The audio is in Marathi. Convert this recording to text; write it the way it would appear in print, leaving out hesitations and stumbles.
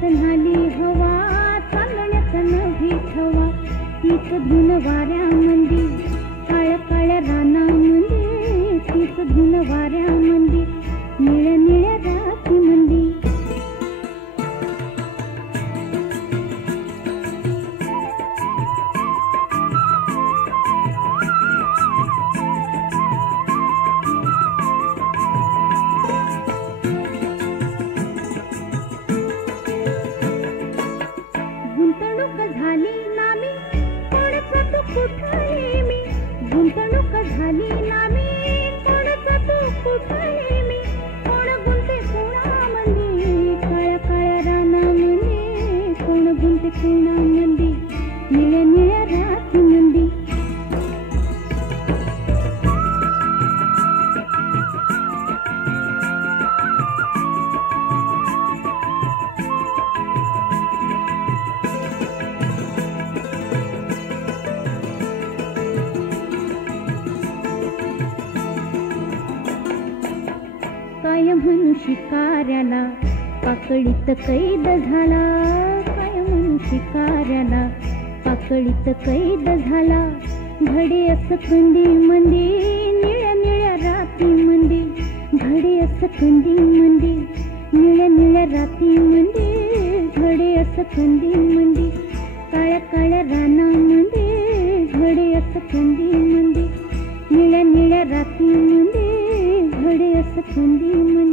चालण्यात झाली हवा, चालण्यात नव्हे ठवा, तीच धुन वाऱ्यामंदी, काळ्या काळ्या रानामंदी, तीच धुन वाऱ्यामंदी, निळ्या निळ्या रातीमंदी. गुंतवणूक झाली नामी, कोण जातो कुठे मी, गुंतवणूक झाली नामी, कोण जातो कुठे मी, कोण गुंते कोणामंदी, काळ्या काळ्या रानामंदी, कोण गुंते कोणामंदी, निळ्या निळ्या रातीमंदी. काय म्हणू शिकाऱ्याला पाकळीत कैद झाला, काय म्हणू शिकाऱ्याला पाकळीत कैद झाला, घडे अस कंदी मंदी, निळ्या निळ्या राती मंदी, घडे अस कंदी मंदी, निळ्या निळ्या राती मंदी, घडे अस कंदी मंदी, काळ्या काळ्या रानामंदी, घडे अस कंदी मंदी, निळ्या निळ्या राती मंदी, घडे अस कंदी मंदी.